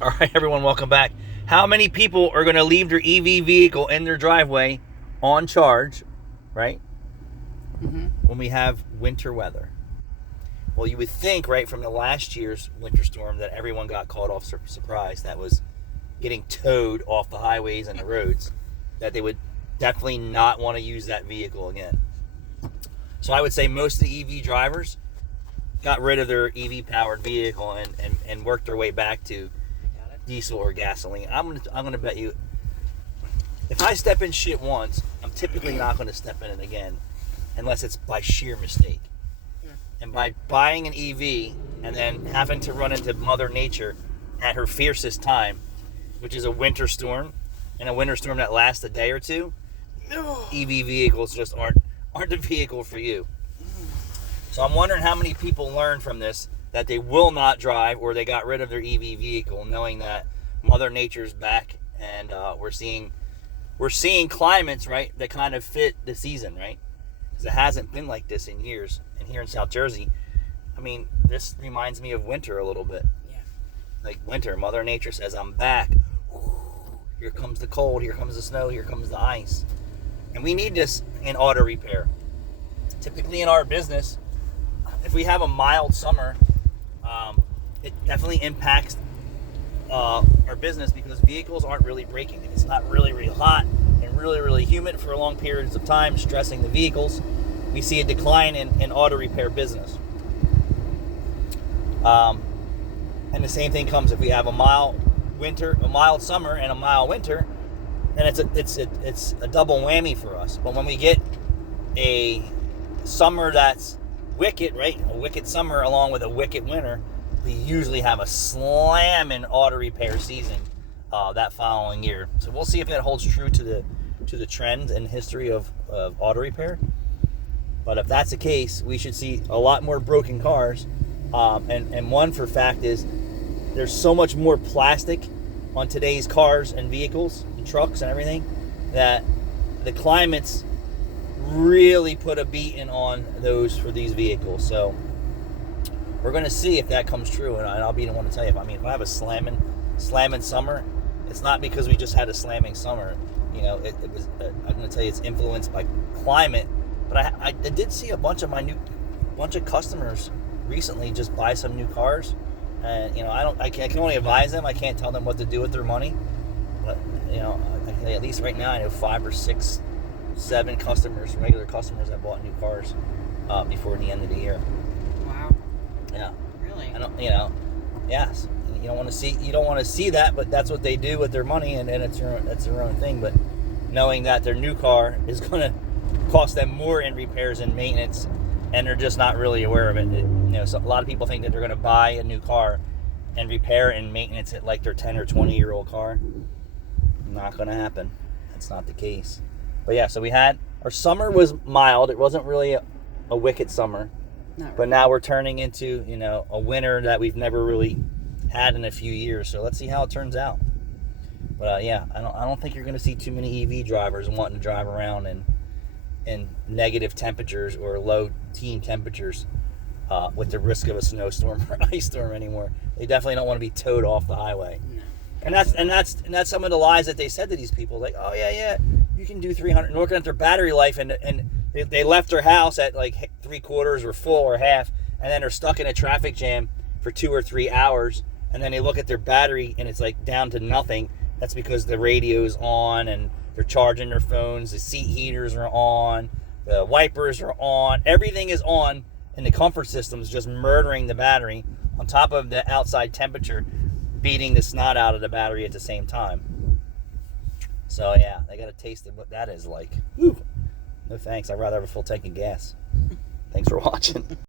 All right, everyone, welcome back. How many people are going to leave their EV vehicle in their driveway on charge, right? When we have winter weather. Well, you would think, right, from the last year's winter storm that everyone got caught off surprise. That was getting towed off the highways and the roads, that they would definitely not want to use that vehicle again. So I would say most of the EV drivers got rid of their EV powered vehicle and worked their way back to diesel or gasoline. I'm gonna bet you, if I step in shit once, I'm typically not gonna step in it again, unless it's by sheer mistake. And by buying an EV and then having to run into Mother Nature at her fiercest time, which is a winter storm, and a winter storm that lasts a day or two, EV vehicles just aren't the vehicle for you. So I'm wondering how many people learned from this that they will not drive, or they got rid of their EV vehicle, knowing that Mother Nature's back, and we're seeing climates, right, that kind of fit the season, right? Because it hasn't been like this in years. And here in South Jersey, I mean, this reminds me of winter a little bit. Yeah. Like winter, Mother Nature says, "I'm back." Here comes the cold. Here comes the snow. Here comes the ice. And we need this in auto repair. Typically in our business, if we have a mild summer, it definitely impacts our business, because vehicles aren't really braking. It's not really, really hot and really, really humid for long periods of time, stressing the vehicles. We see a decline in auto repair business. And the same thing comes if we have a mild summer and a mild winter, then it's a double whammy for us. But when we get a summer that's wicked, right? A wicked summer along with a wicked winter, we usually have a slam in auto repair season that following year. So we'll see if that holds true to the trend and history of auto repair. But if that's the case, we should see a lot more broken cars. And one for fact is there's so much more plastic on today's cars and vehicles and trucks and everything, that the climates really put a beating on those for these vehicles. So we're going to see if that comes true, and I'll be the one to tell you. If I have a slamming summer, it's not because we just had a slamming summer. You know, it was. I'm going to tell you, it's influenced by climate. But I did see a bunch of customers recently just buy some new cars, and you know, I can only advise them. I can't tell them what to do with their money. But you know, at least right now I know 5 or 6, 7 customers, regular customers, that bought new cars before the end of the year. Wow. Yeah. Really? Yes. You don't want to see that, but that's what they do with their money, and it's their own thing. But knowing that their new car is going to cost them more in repairs and maintenance, and they're just not really aware of it. You know, so a lot of people think that they're going to buy a new car and repair and maintenance it like their 10 or 20-year-old car. Not going to happen. That's not the case. But yeah, so our summer was mild. It wasn't really a wicked summer. But now we're turning into, you know, a winter that we've never really had in a few years. So let's see how it turns out. But yeah, I don't think you're going to see too many EV drivers wanting to drive around in negative temperatures or low teen temperatures with the risk of a snowstorm or ice storm anymore. They definitely don't want to be towed off the highway. No. And that's some of the lies that they said to these people. Like, oh yeah, you can do 300, and looking at their battery life, and they left their house at like 3/4 or full or half, and then they're stuck in a traffic jam for 2 or 3 hours, and then they look at their battery and it's like down to nothing. That's because the radio's on and they're charging their phones, the seat heaters are on, the wipers are on, everything is on, and the comfort system is just murdering the battery, on top of the outside temperature beating the snot out of the battery at the same time. So yeah, they got a taste of what that is like. Woo. No thanks, I'd rather have a full tank of gas. Thanks for watching.